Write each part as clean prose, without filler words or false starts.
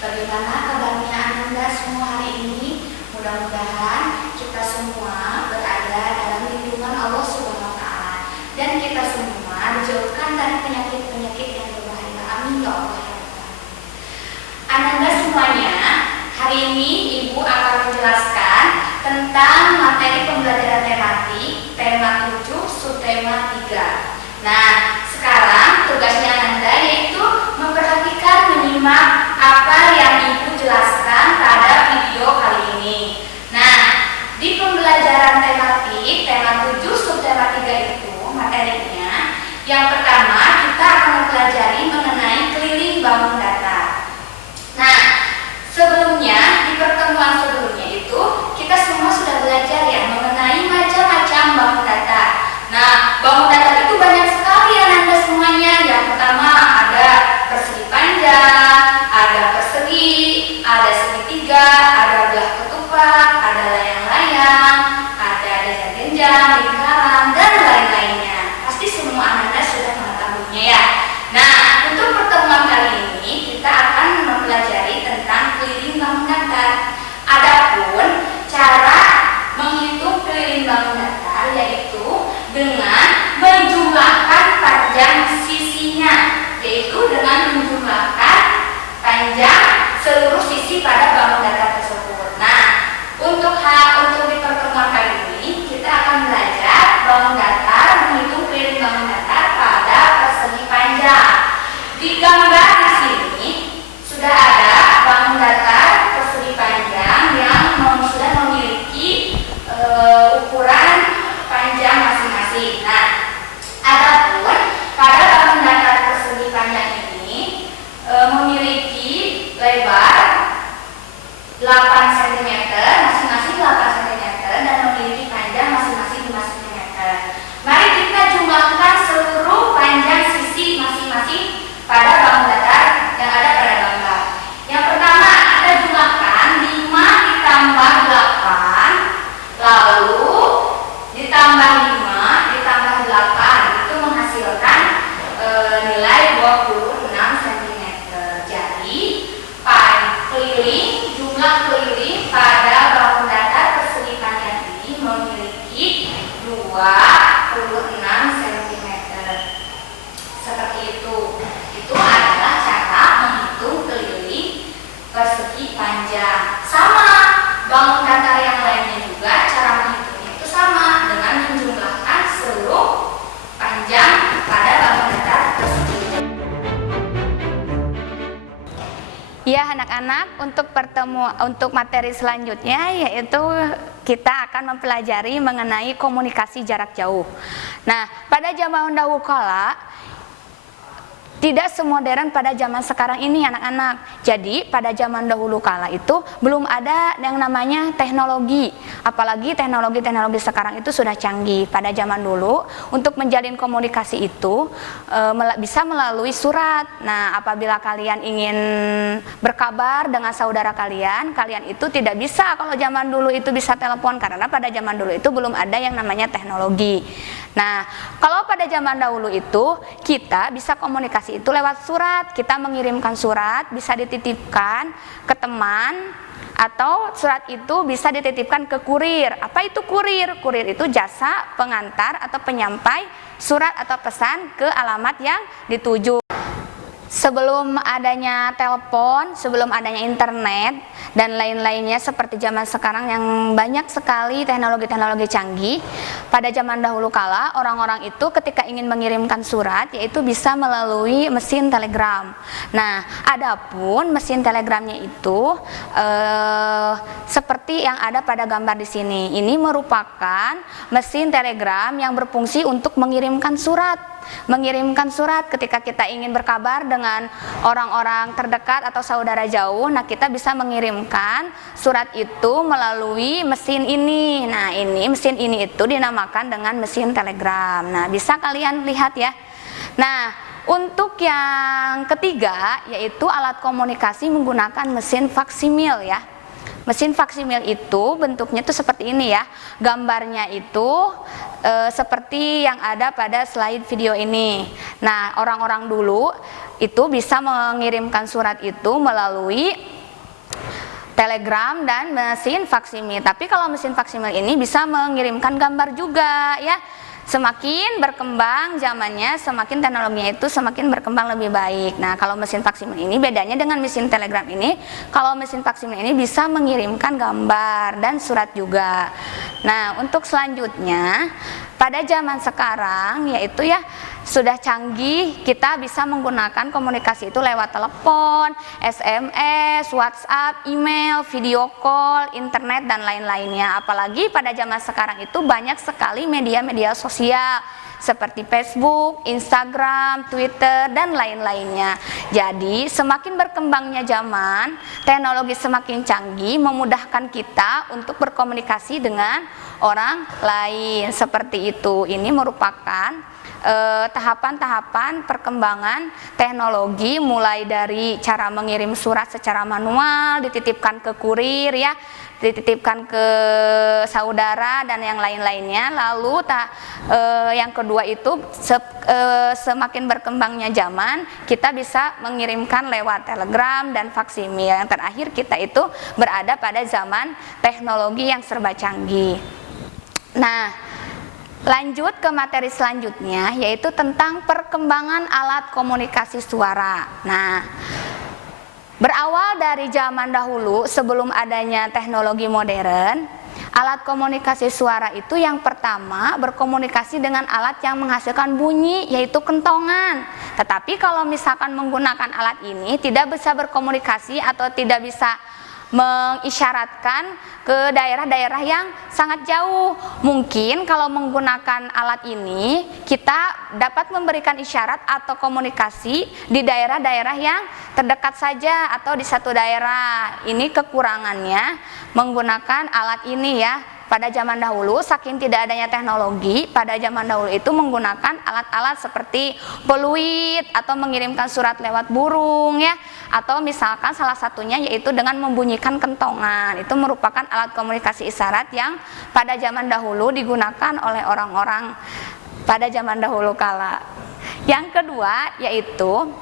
Bagaimana kabarnya Ananda semua hari ini? Mudah-mudahan kita semua berada dalam lindungan Allah Subhanahu wa Ta'ala dan kita semua dijauhkan dari penyakit-penyakit yang berbahaya. Amin ya Allah. Ananda semuanya, hari ini Ibu akan menjelaskan tentang materi pembelajaran tematik tema 7 subtema 3. Nah, sekarang tugasnya Ananda yaitu memperhatikan, menyimak apa yang Ibu jelaskan pada video kali ini. Nah, di pembelajaran tematik tema 7 subtema 3 itu materinya yang pertama kita akan mempelajari mengenai keliling bangun datar. Nah, sebelumnya di pertemuan sebelumnya itu kita semua sudah belajar ya mengenai macam-macam bangun datar. Nah, bangun datar itu banyak sekali ya Anda semuanya. Yang pertama ada persegi panjang, ada persegi, ada segitiga, ada belah ketupat, ada layang-layang, ada genjang, lingkaran, dan lain-lainnya. Pasti semua Anda sudah mengetahuinya ya. Nah, untuk pertemuan kali ini kita akan mempelajari tentang keliling bangun datar. Adapun cara menghitung keliling bangun datar yaitu dengan menjumlahkan panjang sisinya, yaitu dengan menjumlahkan panjang seluruh sisi pada bangun datar tersebut. Nah, untuk di pertemuan kali ini kita akan belajar bangun datar, menghitung keliling bangun datar pada persegi panjang. Di gambar di sini sudah ada bangun datar persegi panjang yang sudah memiliki ukuran panjang masing-masing. Nah, adapun pada bangun datar persegi panjang ini memiliki lebar 8 cm, masing-masing 8 cm, dan memiliki panjang masing-masing 5 cm. Mari kita jumlahkan seluruh panjang sisi masing-masing pada bangun datar yang ada pada gambar. Yang pertama kita jumlahkan 5 ditambah 8, lalu ditambah 5 ditambah 8 itu menghasilkan nilai 26 cm. Jadi jumlah keliling pada bangun datar persegi panjang ini memiliki 26 cm. Seperti itu. Itu adalah cara menghitung keliling persegi panjang. Sama bangun datar yang lainnya juga cara menghitungnya itu sama dengan menjumlahkan seluruh panjang pada bangun datar persegi. Ya anak-anak, untuk materi selanjutnya yaitu kita akan mempelajari mengenai komunikasi jarak jauh. Nah, pada zaman dahulu kala tidak semodern pada zaman sekarang ini anak-anak. Jadi pada zaman dahulu kala itu belum ada yang namanya teknologi. Apalagi teknologi sekarang itu sudah canggih. Pada zaman dulu untuk menjalin komunikasi itu bisa melalui surat. Nah, apabila kalian ingin berkabar dengan saudara kalian itu tidak bisa kalau zaman dulu itu bisa telepon, karena pada zaman dulu itu belum ada yang namanya teknologi. Nah, kalau pada zaman dahulu itu kita bisa komunikasi itu lewat surat. Kita mengirimkan surat, bisa dititipkan ke teman, atau surat itu bisa dititipkan ke kurir. Apa itu kurir? Kurir itu jasa pengantar atau penyampai surat atau pesan ke alamat yang dituju. Sebelum adanya telepon, sebelum adanya internet dan lain-lainnya seperti zaman sekarang yang banyak sekali teknologi-teknologi canggih, pada zaman dahulu kala orang-orang itu ketika ingin mengirimkan surat yaitu bisa melalui mesin telegram. Nah, adapun mesin telegramnya itu seperti yang ada pada gambar di sini. Ini merupakan mesin telegram yang berfungsi untuk mengirimkan surat. Ketika kita ingin berkabar dengan orang-orang terdekat atau saudara jauh, nah kita bisa mengirimkan surat itu melalui mesin ini. Nah, mesin ini itu dinamakan dengan mesin telegram. Nah, bisa kalian lihat ya. Nah, untuk yang ketiga yaitu alat komunikasi menggunakan mesin faksimil ya. Mesin faksimil itu bentuknya itu seperti ini ya. Gambarnya itu seperti yang ada pada slide video ini. Nah, orang-orang dulu itu bisa mengirimkan surat itu melalui telegram dan mesin faksimil. Tapi kalau mesin faksimil ini bisa mengirimkan gambar juga ya. Semakin berkembang zamannya, semakin teknologinya itu semakin berkembang lebih baik. Nah, kalau mesin faksimil ini bedanya dengan mesin telegram ini, kalau mesin faksimil ini bisa mengirimkan gambar dan surat juga. Nah, untuk selanjutnya pada zaman sekarang yaitu ya sudah canggih, kita bisa menggunakan komunikasi itu lewat telepon, SMS, WhatsApp, email, video call, internet dan lain-lainnya. Apalagi pada zaman sekarang itu banyak sekali media-media sosial seperti Facebook, Instagram, Twitter, dan lain-lainnya. Jadi semakin berkembangnya zaman, teknologi semakin canggih, memudahkan kita untuk berkomunikasi dengan orang lain. Seperti itu. Ini merupakan tahapan-tahapan perkembangan teknologi, mulai dari cara mengirim surat secara manual, dititipkan ke kurir ya, dititipkan ke saudara dan yang lain-lainnya. Lalu yang kedua itu semakin berkembangnya zaman, kita bisa mengirimkan lewat telegram dan faksimil. Yang terakhir kita itu berada pada zaman teknologi yang serba canggih. Nah, lanjut ke materi selanjutnya, yaitu tentang perkembangan alat komunikasi suara. Nah, berawal dari zaman dahulu sebelum adanya teknologi modern, alat komunikasi suara itu yang pertama berkomunikasi dengan alat yang menghasilkan bunyi, yaitu kentongan. Tetapi kalau misalkan menggunakan alat ini tidak bisa berkomunikasi atau tidak bisa mengisyaratkan ke daerah-daerah yang sangat jauh. Mungkin kalau menggunakan alat ini kita dapat memberikan isyarat atau komunikasi di daerah-daerah yang terdekat saja atau di satu daerah. Ini kekurangannya menggunakan alat ini ya. Pada zaman dahulu, saking tidak adanya teknologi, pada zaman dahulu itu menggunakan alat-alat seperti peluit atau mengirimkan surat lewat burung ya, atau misalkan salah satunya yaitu dengan membunyikan kentongan. Itu merupakan alat komunikasi isyarat yang pada zaman dahulu digunakan oleh orang-orang pada zaman dahulu kala. Yang kedua yaitu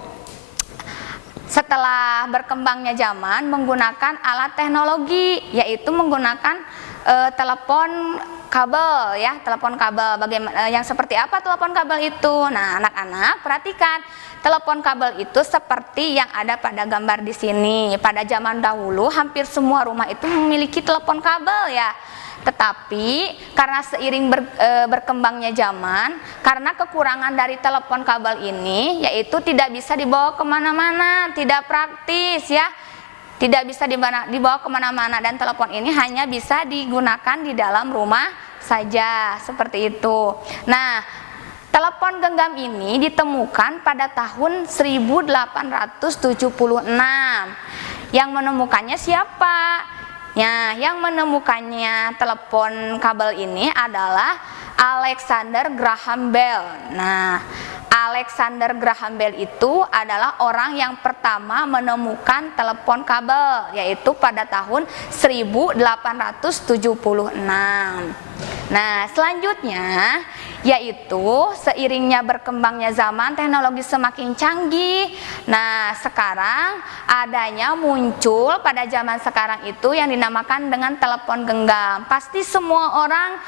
setelah berkembangnya zaman menggunakan alat teknologi, yaitu menggunakan telepon kabel ya, telepon kabel. Bagaimana yang seperti apa telepon kabel itu? Nah, anak-anak perhatikan, telepon kabel itu seperti yang ada pada gambar di sini. Pada zaman dahulu hampir semua rumah itu memiliki telepon kabel ya. Tetapi karena seiring berkembangnya zaman, karena kekurangan dari telepon kabel ini, yaitu tidak bisa dibawa kemana-mana, tidak praktis ya, tidak bisa dibawa kemana-mana, dan telepon ini hanya bisa digunakan di dalam rumah saja, seperti itu. Nah, telepon genggam ini ditemukan pada tahun 1876. Yang menemukannya siapa? Ya, yang menemukannya telepon kabel ini adalah Alexander Graham Bell. Nah, Alexander Graham Bell itu adalah orang yang pertama menemukan telepon kabel, yaitu pada tahun 1876. Nah, selanjutnya yaitu seiringnya berkembangnya zaman, teknologi semakin canggih. Nah, sekarang adanya muncul pada zaman sekarang itu yang dinamakan dengan telepon genggam. Pasti semua orang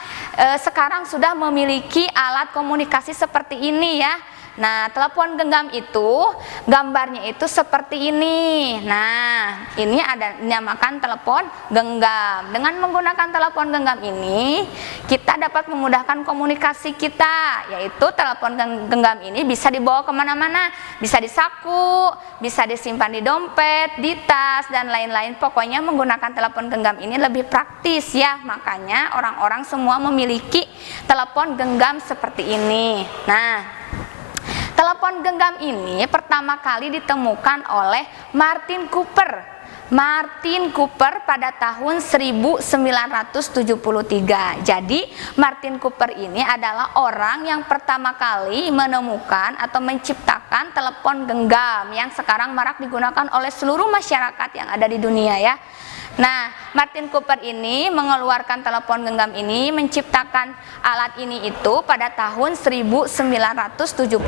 sekarang sudah memiliki alat komunikasi seperti ini ya. Nah, telepon genggam itu gambarnya itu seperti ini. Nah, ini ada dinamakan telepon genggam. Dengan menggunakan telepon genggam ini, kita dapat memudahkan komunikasi kita, yaitu telepon genggam ini bisa dibawa kemana-mana, bisa di saku, bisa disimpan di dompet, di tas, dan lain-lain. Pokoknya menggunakan telepon genggam ini lebih praktis ya. Makanya orang-orang semua memiliki telepon genggam seperti ini. Nah, telepon genggam ini pertama kali ditemukan oleh Martin Cooper. Martin Cooper pada tahun 1973. Jadi Martin Cooper ini adalah orang yang pertama kali menemukan atau menciptakan telepon genggam yang sekarang marak digunakan oleh seluruh masyarakat yang ada di dunia ya. Nah, Martin Cooper ini mengeluarkan telepon genggam ini, menciptakan alat ini itu pada tahun 1973.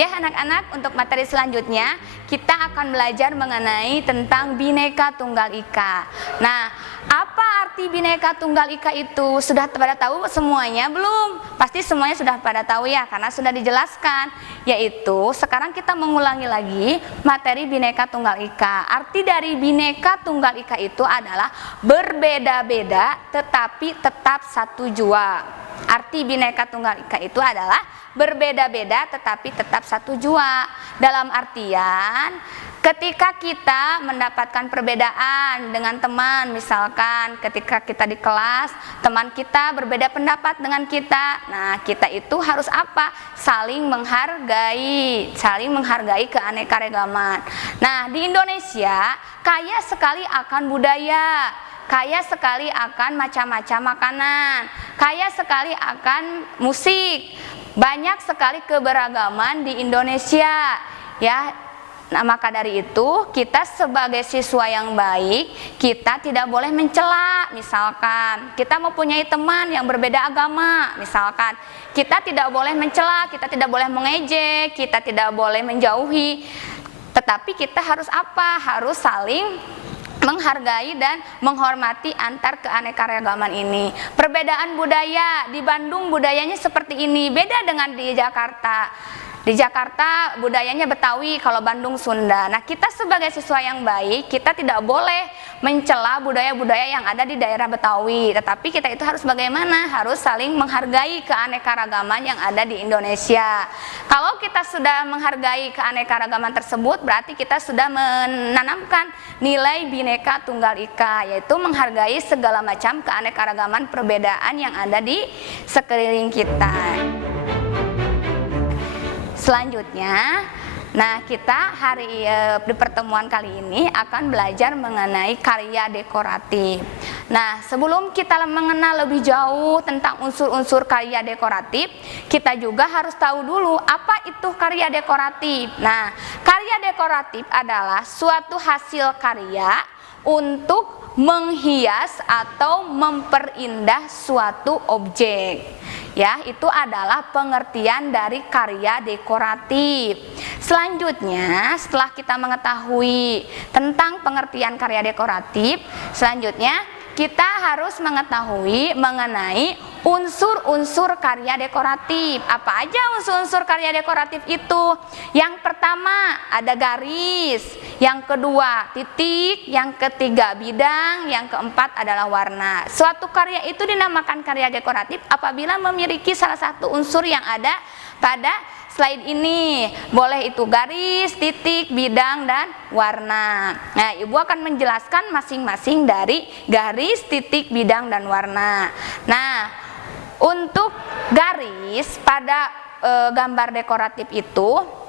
Ya anak-anak, untuk materi selanjutnya kita akan belajar mengenai tentang Bhinneka Tunggal Ika. Nah, apa arti Bhinneka Tunggal Ika itu? Sudah pada tahu semuanya belum? Pasti semuanya sudah pada tahu ya, karena sudah dijelaskan. Yaitu sekarang kita mengulangi lagi materi Bhinneka Tunggal Ika. Arti dari Bhinneka Tunggal Ika itu adalah berbeda-beda tetapi tetap satu jua. Arti Bhinneka Tunggal Ika itu adalah berbeda-beda tetapi tetap satu jua. Dalam artian ketika kita mendapatkan perbedaan dengan teman, misalkan ketika kita di kelas, teman kita berbeda pendapat dengan kita. Nah, kita itu harus apa? Saling menghargai keanekaragaman. Nah, di Indonesia kaya sekali akan budaya, kaya sekali akan macam-macam makanan, kaya sekali akan musik. Banyak sekali keberagaman di Indonesia, ya. Nah, maka dari itu kita sebagai siswa yang baik, kita tidak boleh mencela. Misalkan kita mempunyai teman yang berbeda agama, misalkan kita tidak boleh mencela, kita tidak boleh mengejek, kita tidak boleh menjauhi. Tetapi kita harus apa? Harus saling menghargai dan menghormati antar keanekaragaman ini. Perbedaan budaya, di Bandung budayanya seperti ini, beda dengan di Jakarta. Di Jakarta budayanya Betawi, kalau Bandung Sunda. Nah, kita sebagai siswa yang baik, kita tidak boleh mencela budaya-budaya yang ada di daerah Betawi. Tetapi kita itu harus bagaimana? Harus saling menghargai keanekaragaman yang ada di Indonesia. Kalau kita sudah menghargai keanekaragaman tersebut, berarti kita sudah menanamkan nilai Bhinneka Tunggal Ika, yaitu menghargai segala macam keanekaragaman perbedaan yang ada di sekeliling kita. Selanjutnya, nah kita di pertemuan kali ini akan belajar mengenai karya dekoratif. Nah, sebelum kita mengenal lebih jauh tentang unsur-unsur karya dekoratif, kita juga harus tahu dulu apa itu karya dekoratif. Nah, karya dekoratif adalah suatu hasil karya untuk menghias atau memperindah suatu objek. Ya, itu adalah pengertian dari karya dekoratif. Selanjutnya, setelah kita mengetahui tentang pengertian karya dekoratif, selanjutnya kita harus mengetahui mengenai unsur-unsur karya dekoratif. Apa aja unsur-unsur karya dekoratif itu? Yang pertama ada garis, yang kedua titik, yang ketiga bidang, yang keempat adalah warna. Suatu karya itu dinamakan karya dekoratif apabila memiliki salah satu unsur yang ada pada slide ini. Boleh itu garis, titik, bidang, dan warna. Nah, Ibu akan menjelaskan masing-masing dari garis, titik, bidang, dan warna. Nah, untuk garis pada gambar dekoratif itu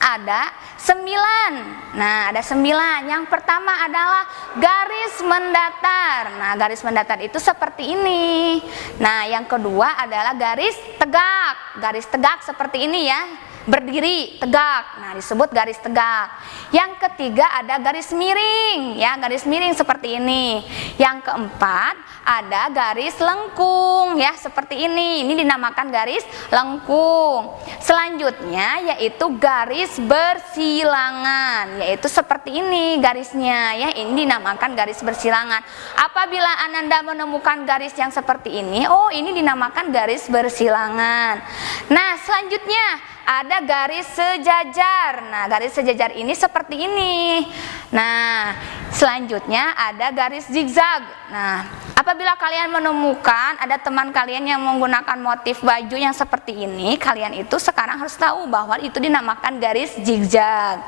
ada 9. Nah, ada 9. Yang pertama adalah garis mendatar. Nah, garis mendatar itu seperti ini. Nah, yang kedua adalah garis tegak. Garis tegak seperti ini ya. Berdiri, tegak. Nah, disebut garis tegak. Yang ketiga ada garis miring, ya, garis miring seperti ini. Yang keempat ada garis lengkung, ya, seperti ini. Ini dinamakan garis lengkung. Selanjutnya yaitu garis bersilangan, yaitu seperti ini garisnya, ya. Ini dinamakan garis bersilangan. Apabila Ananda menemukan garis yang seperti ini, oh, ini dinamakan garis bersilangan. Nah, selanjutnya ada garis sejajar. Nah, garis sejajar ini seperti ini. Nah, selanjutnya ada garis zigzag. Nah, apabila kalian menemukan ada teman kalian yang menggunakan motif baju yang seperti ini, kalian itu sekarang harus tahu bahwa itu dinamakan garis zigzag.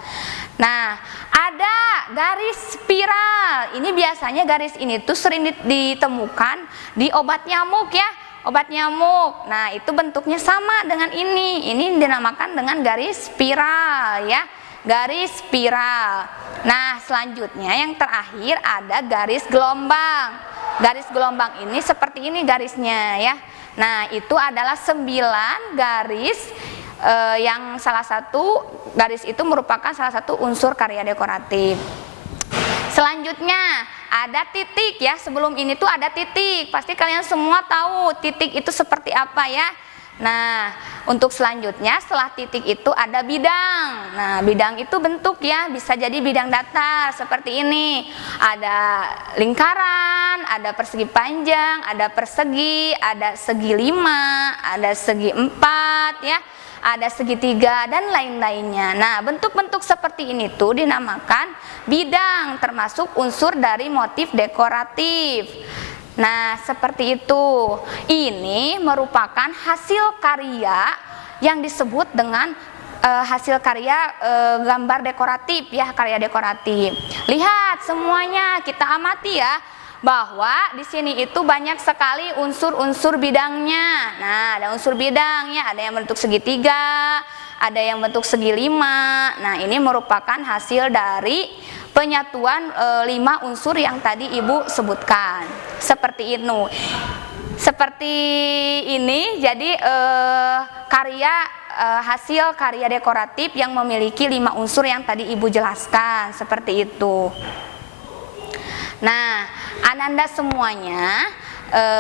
Nah, ada garis spiral. Ini biasanya garis ini tuh sering ditemukan di obat nyamuk, ya. Obat nyamuk. Nah, itu bentuknya sama dengan ini. Ini dinamakan dengan garis spiral, ya. Garis spiral. Nah, selanjutnya yang terakhir ada garis gelombang. Garis gelombang ini seperti ini garisnya, ya. Nah, itu adalah 9 garis yang salah satu garis itu merupakan salah satu unsur karya dekoratif. Selanjutnya ada titik, ya. Sebelum ini tuh ada titik. Pasti kalian semua tahu titik itu seperti apa, ya. Nah, untuk selanjutnya setelah titik itu ada bidang. Nah, bidang itu bentuk ya, bisa jadi bidang datar seperti ini. Ada lingkaran, ada persegi panjang, ada persegi, ada segi 5, ada segi 4 ya, ada segitiga dan lain-lainnya. Nah, bentuk-bentuk seperti ini tuh dinamakan bidang, termasuk unsur dari motif dekoratif. Nah, seperti itu. Ini merupakan hasil karya yang disebut dengan hasil karya gambar dekoratif ya, karya dekoratif. Lihat semuanya, kita amati ya, bahwa di sini itu banyak sekali unsur-unsur bidangnya. Nah, ada unsur bidangnya, ada yang bentuk segitiga, ada yang bentuk segi 5. Nah, ini merupakan hasil dari penyatuan 5 unsur yang tadi Ibu sebutkan. Seperti itu. Seperti ini, jadi hasil karya dekoratif yang memiliki 5 unsur yang tadi Ibu jelaskan. Seperti itu. Nah, Ananda semuanya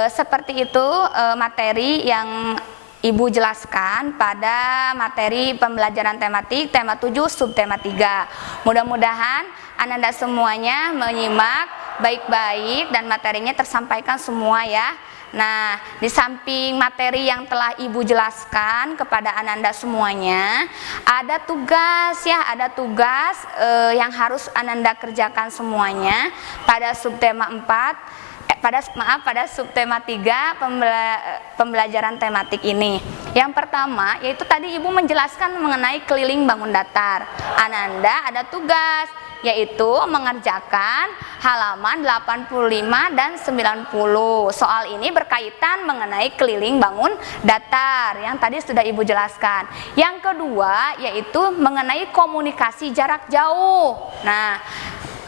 seperti itu materi yang Ibu jelaskan pada materi pembelajaran tematik tema 7 subtema 3. Mudah-mudahan Ananda semuanya menyimak baik-baik dan materinya tersampaikan semua ya. Nah, di samping materi yang telah Ibu jelaskan kepada Ananda semuanya, ada tugas ya, ada tugas yang harus Ananda kerjakan semuanya pada subtema 4. Pada subtema 3 pembelajaran tematik ini. Yang pertama yaitu tadi Ibu menjelaskan mengenai keliling bangun datar. Ananda ada tugas yaitu mengerjakan halaman 85 dan 90. Soal ini berkaitan mengenai keliling bangun datar yang tadi sudah Ibu jelaskan. Yang kedua yaitu mengenai komunikasi jarak jauh. Nah,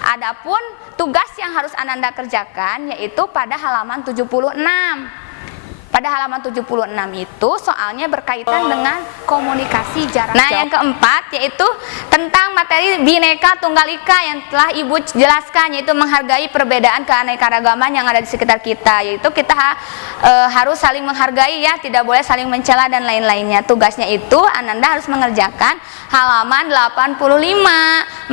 adapun tugas yang harus Ananda kerjakan yaitu pada halaman 76. Pada halaman 76 itu soalnya berkaitan dengan komunikasi jarak jauh. Nah, yang keempat yaitu tentang materi Bhinneka Tunggal Ika yang telah Ibu jelaskan, yaitu menghargai perbedaan keanekaragaman yang ada di sekitar kita. Yaitu kita harus saling menghargai ya, tidak boleh saling mencela dan lain-lainnya. Tugasnya itu Ananda harus mengerjakan halaman 85.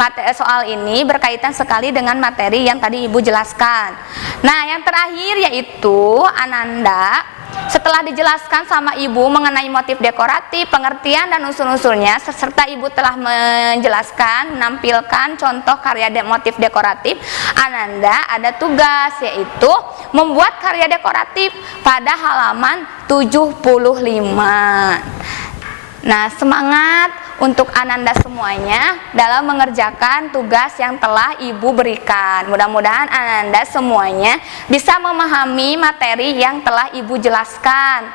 Materi soal ini berkaitan sekali dengan materi yang tadi Ibu jelaskan. Nah, yang terakhir yaitu Ananda setelah dijelaskan sama Ibu mengenai motif dekoratif, pengertian dan unsur-unsurnya, serta Ibu telah menjelaskan, menampilkan contoh karya motif dekoratif, Ananda ada tugas yaitu membuat karya dekoratif pada halaman 75. Nah, semangat untuk Ananda semuanya dalam mengerjakan tugas yang telah Ibu berikan. Mudah-mudahan Ananda semuanya bisa memahami materi yang telah Ibu jelaskan.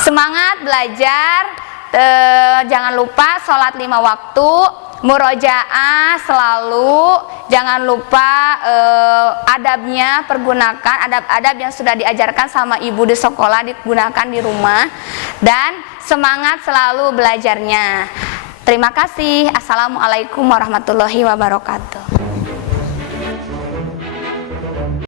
Semangat belajar, jangan lupa sholat 5 waktu, murojaah selalu, jangan lupa adabnya pergunakan, adab-adab yang sudah diajarkan sama Ibu di sekolah digunakan di rumah, dan semangat selalu belajarnya. Terima kasih. Assalamualaikum warahmatullahi wabarakatuh.